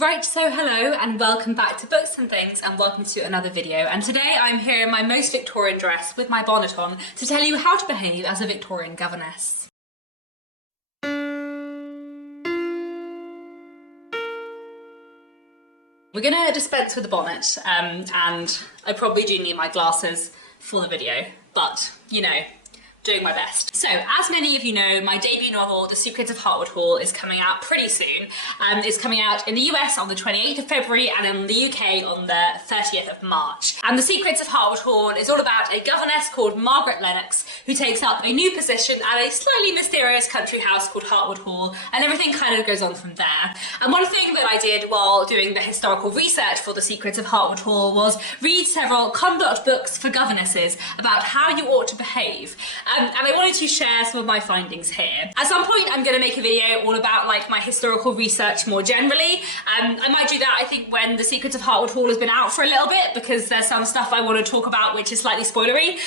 Right, so hello and welcome back to Books and Things and welcome to another video, and today I'm here in my most Victorian dress with my bonnet on to tell you how to behave as a Victorian governess. We're going to dispense with the bonnet and I probably do need my glasses for the video, but you know, doing my best. So, as many of you know, my debut novel, The Secrets of Hartwood Hall, is coming out pretty soon. It's coming out in the US on the 28th of February and in the UK on the 30th of March. And The Secrets of Hartwood Hall is all about a governess called Margaret Lennox who takes up a new position at a slightly mysterious country house called Hartwood Hall, and everything kind of goes on from there. And one thing that I did while doing the historical research for The Secrets of Hartwood Hall was read several conduct books for governesses about how you ought to behave. And I wanted to share some of my findings here. At some point I'm going to make a video all about like my historical research more generally. I might do that I think when The Secrets of Hartwood Hall has been out for a little bit, because there's some stuff I want to talk about which is slightly spoilery.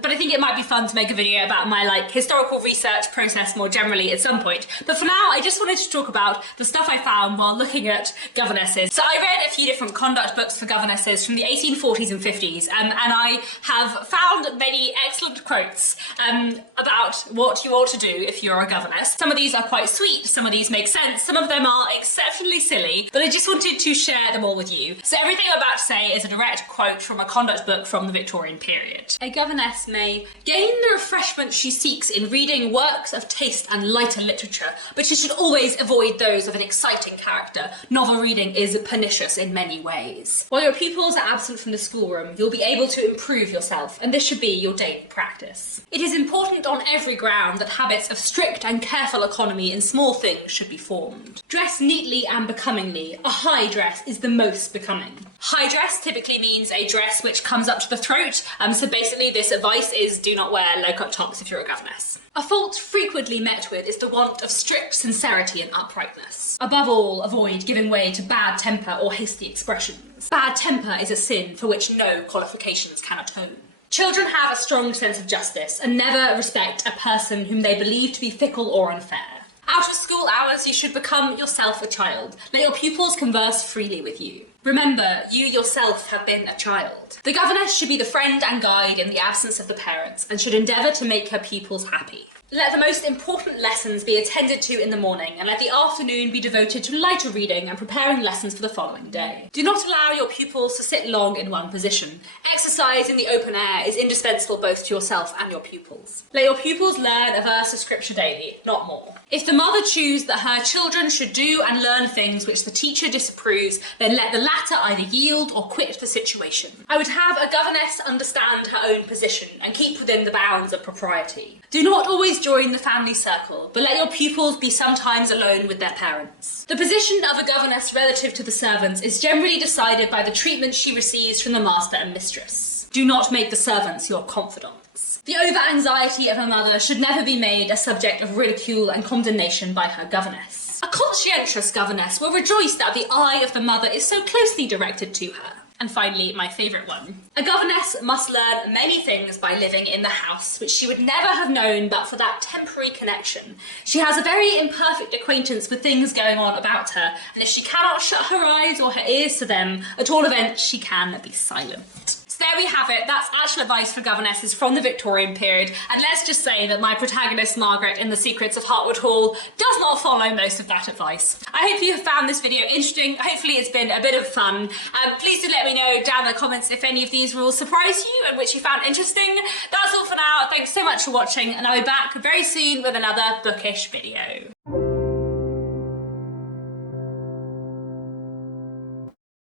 But I think it might be fun to make a video about my like historical research process more generally at some point. But for now I just wanted to talk about the stuff I found while looking at governesses. So I read a few different conduct books for governesses from the 1840s and 50s, and I have found many excellent quotes about what you ought to do if you're a governess. Some of these are quite sweet, some of these make sense, some of them are exceptionally silly, but I just wanted to share them all with you. So everything I'm about to say is a direct quote from a conduct book from the Victorian period. A governess may gain the refreshment she seeks in reading works of taste and lighter literature, but she should always avoid those of an exciting character. Novel reading is pernicious in many ways. While your pupils are absent from the schoolroom, you'll be able to improve yourself, and this should be your daily practice. It is important on every ground that habits of strict and careful economy in small things should be formed. Dress neatly and becomingly. A high dress is the most becoming. High dress typically means a dress which comes up to the throat, so basically this advice is do not wear low-cut tops if you're a governess. A fault frequently met with is the want of strict sincerity and uprightness. Above all, avoid giving way to bad temper or hasty expressions. Bad temper is a sin for which no qualifications can atone. Children have a strong sense of justice and never respect a person whom they believe to be fickle or unfair. Out of school hours, you should become yourself a child. Let your pupils converse freely with you. Remember, you yourself have been a child. The governess should be the friend and guide in the absence of the parents and should endeavour to make her pupils happy. Let the most important lessons be attended to in the morning, and let the afternoon be devoted to lighter reading and preparing lessons for the following day. Do not allow your pupils to sit long in one position. Exercise in the open air is indispensable both to yourself and your pupils. Let your pupils learn a verse of scripture daily, not more. If the mother choose that her children should do and learn things which the teacher disapproves, then let the latter either yield or quit the situation. I would have a governess understand her own position and keep within the bounds of propriety. Do not always join the family circle, but let your pupils be sometimes alone with their parents. The position of a governess relative to the servants is generally decided by the treatment she receives from the master and mistress. Do not make the servants your confidants. The over-anxiety of a mother should never be made a subject of ridicule and condemnation by her governess. A conscientious governess will rejoice that the eye of the mother is so closely directed to her. And finally, my favourite one. A governess must learn many things by living in the house, which she would never have known but for that temporary connection. She has a very imperfect acquaintance with things going on about her, and if she cannot shut her eyes or her ears to them, at all events she can be silent. So there we have it. That's actual advice for governesses from the Victorian period, and let's just say that my protagonist Margaret in The Secrets of Hartwood Hall does not follow most of that advice. I hope you have found this video interesting. Hopefully it's been a bit of fun. Please do let me know down in the comments if any of these rules surprised you and which you found interesting. That's all for now. Thanks so much for watching, and I'll be back very soon with another bookish video.